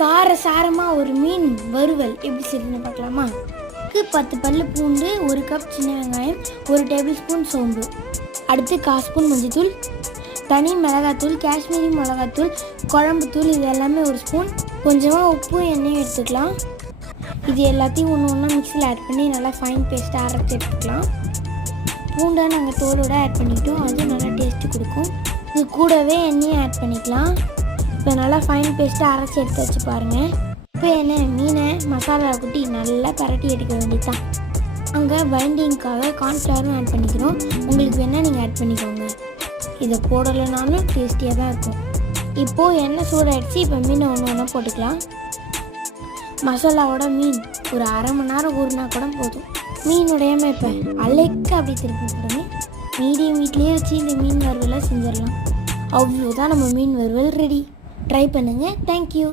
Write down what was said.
கார சாரமாக ஒரு மீன் வறுவல் எப்படி செய்யுதுன்னு பார்க்கலாமா? 10 பல்லு பூண்டு, 1 கப் சின்ன வெங்காயம், 1 டேபிள் ஸ்பூன் சோம்பு, அடுத்து 1/4 ஸ்பூன் மஞ்சத்தூள், தனி மிளகாத்தூள், காஷ்மீரி மிளகாத்தூள், குழம்புத்தூள், இது எல்லாமே 1 ஸ்பூன், கொஞ்சமாக உப்பு எண்ணெயும் எடுத்துக்கலாம். இது எல்லாத்தையும் ஒன்று ஒன்றா மிக்சியில் ஆட் பண்ணி நல்லா ஃபைன் பேஸ்ட்டாக அரைச்சி எடுத்துக்கலாம். பூண்டை நாங்கள் தோலோடு ஆட் பண்ணிக்கிட்டோம், அதுவும் நல்லா டேஸ்ட்டு கொடுக்கும். இது கூடவே எண்ணெயும் ஆட் பண்ணிக்கலாம். இப்போ நல்லா ஃபைன் பேஸ்ட்டாக அரைச்சி எடுத்து வச்சு பாருங்கள். இப்போ என்ன மீனை மசாலா கொட்டி நல்லா பரட்டி எடுக்க வேண்டியது தான். அங்கே பைண்டிங்க்காக கார்ன்ஃப்ளவரும் ஆட் பண்ணிக்கிறோம். உங்களுக்கு வேணால் நீங்கள் ஆட் பண்ணிக்கோங்க. இதை போடலைனாலும் டேஸ்டியாக தான் இருக்கும். இப்போது எண்ணெய் சூடாகிடுச்சு. இப்போ மீனை ஒன்று ஒன்றா போட்டுக்கலாம். மசாலாவோட மீன் ஒரு அரை மணி நேரம் ஊறினா கூட போதும். மீனுடையாமல் இப்போ அலைக்க அப்படி திருப்பி போடுங்க. மீடியம் வீட்லேயே வச்சு இந்த மீன் வறுவலை செஞ்சிடலாம். அவ்வளோதான், நம்ம மீன் வறுவல் ரெடி. ட்ரை பண்ணுங்கள். தேங்க்யூ.